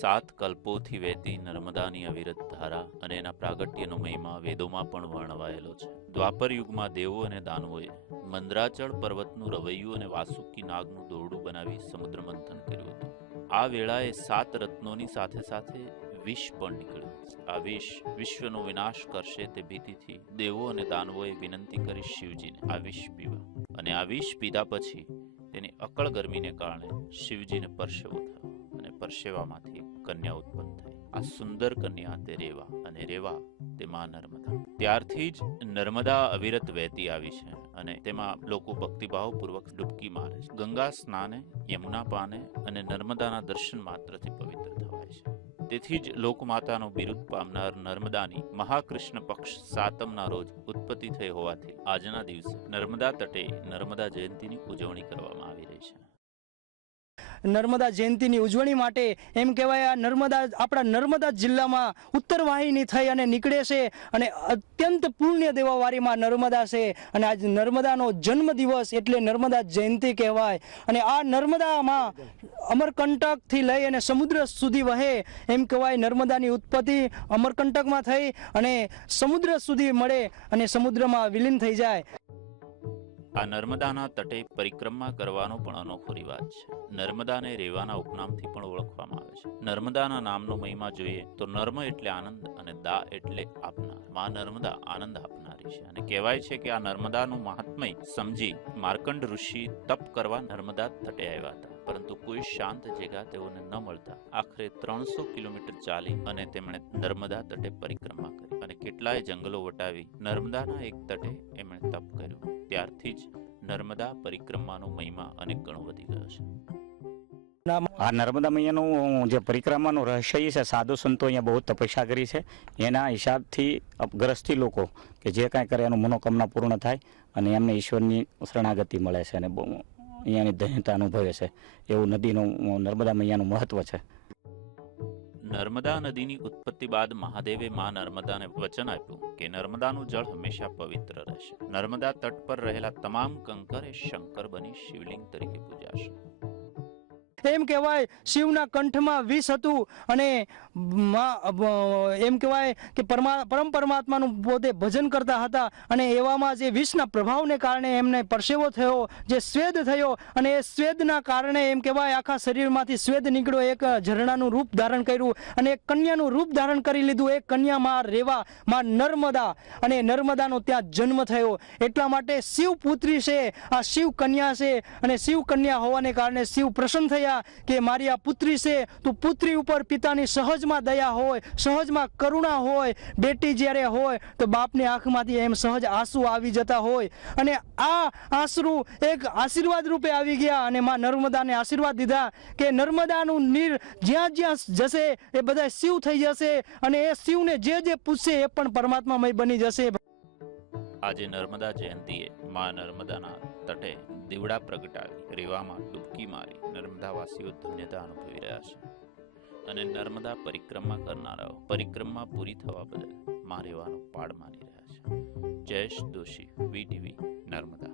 સાત કલ્પોથી વહેતી નર્મદાની અવિરત ધારા અને એના પ્રાગટ્યનો મહિમા વેદોમાં પણ વર્ણવાયેલો છે. દ્વાપર યુગમાં દેવો અને દાનવોએ મંદરાચળ પર્વતનું રવૈયું અને વાસુકી નાગનું દોરડું બનાવી સમુદ્ર મંથન કર્યું હતું. આ વેળાએ સાત રત્નોની સાથે સાથે વિષ પણ નીકળ્યું. આ વિષ વિશ્વનો વિનાશ કરશે તે ભીતિથી દેવો અને દાનવોએ વિનંતી કરી શિવજીને આ વિષ પીવા. અને આ વિષ પીધા પછી તેની અકળ ગરમીને કારણે શિવજીને પરસેવો થયો અને પરસેવામાંથી કન્યા ઉત્પન્ન થઈ આ સુંદર કન્યા તે રેવા અને રેવા તે માં નર્મદા. ત્યારથી જ નર્મદા અવિરત વહેતી આવી છે અને તેમાં લોકો ભક્તિભાવપૂર્વક ડૂબકી મારે છે. ગંગા સ્નાને, યમુના પાને અને નર્મદાના દર્શન માત્રથી પવિત્ર થવાય છે. તેથી જ લોકમાતાનો બિરુદ પામનાર નર્મદાની મહાકૃષ્ણ પક્ષ સાતમના રોજ ઉત્પત્તિ થઈ હોવાથી આજના દિવસે નર્મદા તટે નર્મદા જયંતીની ઉજવણી કરવામાં નર્મદા જયંતિની ઉજવણી માટે એમ કહેવાય આ નર્મદા, આપણા નર્મદા જિલ્લામાં ઉત્તર વાહિની થઈ અને નીકળે છે અને અત્યંત પુણ્ય દેવાવારીમાં નર્મદા છે અને આજ નર્મદાનો જન્મ દિવસ એટલે નર્મદા જયંતિ કહેવાય. અને આ નર્મદામાં અમરકંટકથી લઈ અને સમુદ્ર સુધી વહે એમ કહેવાય નર્મદાની ઉત્પત્તિ અમરકંટકમાં થઈ અને સમુદ્ર સુધી મળે અને સમુદ્રમાં વિલીન થઈ જાય. આ નર્મદાના તટે પરિક્રમા કરવાનો પણ અનોખો રિવાજ છે. નર્મદાને રેવાના ઉપનામથી પણ ઓળખવામાં આવે છે. નર્મદાના નામનો મહિમા જોઈએ તો નર્મ એટલે આનંદ અને દા એટલે આપનાર. માં નર્મદા આનંદ આપનારી છે અને કહેવાય છે કે આ નર્મદાનું મહાત્મય સમજી માર્કંડ ઋષિ તપ કરવા નર્મદા તટે આવ્યા હતા. પરંતુ કોઈ શાંત જગ્યા તેઓને ન મળતા. આખરે ત્રણસો કિલોમીટર ચાલી અને તેમણે નર્મદા તટે પરિક્રમા કરી અને કેટલાય જંગલો વટાવી નર્મદાના એક તટે એમણે તપ ત્યારથી જ નર્મદા પરિક્રમાનો મહિમા અનેક ગણો વધી ગયો છે. આ નર્મદા મૈયાનું જે પરિક્રમાનું રહસ્ય છે, સાધુ સંતો અહીંયા બહુ તપસ્યા કરી છે. એના હિસાબથી અપગ્રસ્તી લોકો કે જે કાંઈ કરે એનું મનોકામના પૂર્ણ થાય અને એમને ઈશ્વરની શરણાગતિ મળે છે અને અહીંયાની ધન્યતા અનુભવે છે. એવું નદીનું, નર્મદા મૈયાનું મહત્વ છે. નર્મદા નદીની ઉત્પત્તિ બાદ મહાદેવે મા નર્મદાને વચન આપ્યું કે નર્મદાનું જળ હંમેશા પવિત્ર રહેશે. નર્મદા તટ પર રહેલા તમામ કંકર એ શંકર બની શિવલિંગ તરીકે પૂજાશે. એમ કહેવાય, શિવના કંઠમાં વિષ હતું અને એમ કહેવાય કે પરમા, પરમ પરમાત્માનું પોતે ભજન કરતા હતા અને એવામાં જે વિષના પ્રભાવને કારણે એમને પરસેવો થયો, જે સ્વેદ થયો અને એ સ્વેદના કારણે એમ કહેવાય આખા શરીરમાંથી સ્વેદ નીકળ્યો, એક ઝરણાનું રૂપ ધારણ કર્યું અને એક કન્યાનું રૂપ ધારણ કરી લીધું એક કન્યામાં રેવા, માં નર્મદા અને નર્મદાનો ત્યાં જન્મ થયો. એટલા માટે શિવ પુત્રી છે, આ શિવ કન્યા છે અને શિવ કન્યા હોવાને કારણે શિવ પ્રસન્ન થયા કે મારી આ પુત્રી છે, તો પુત્રી ઉપર પિતાની સહજમાં દયા હોય, સહજમાં કરુણા હોય, બેટી જ્યારે હોય તો બાપની આંખમાંથી એમ સહજ આંસુ આવી જતા હોય. અને આ આંસુ એક આશીર્વાદ રૂપે આવી ગયા અને માં નર્મદાને આશીર્વાદ દીધા કે નર્મદાનું નીર જ્યાં જ્યાં જશે એ બધા શિવ થઈ જશે અને એ શિવને જે જે પૂછશે એ પણ પરમાત્મામય બની જશે. આજે નર્મદા જયંતીએ માં નર્મદાના તટે દીવડા પ્રગટાવી, રેવામાં ડૂબકી મારી નર્મદાવાસીઓ ધન્યતા અનુભવી રહ્યા છે. અને નર્મદા પરિક્રમા કરનારાઓ પરિક્રમા પૂરી થવા બદલ મારેવાનો પાડ મારી રહ્યા છે. જયેશ દોશી વીટીવી નર્મદા.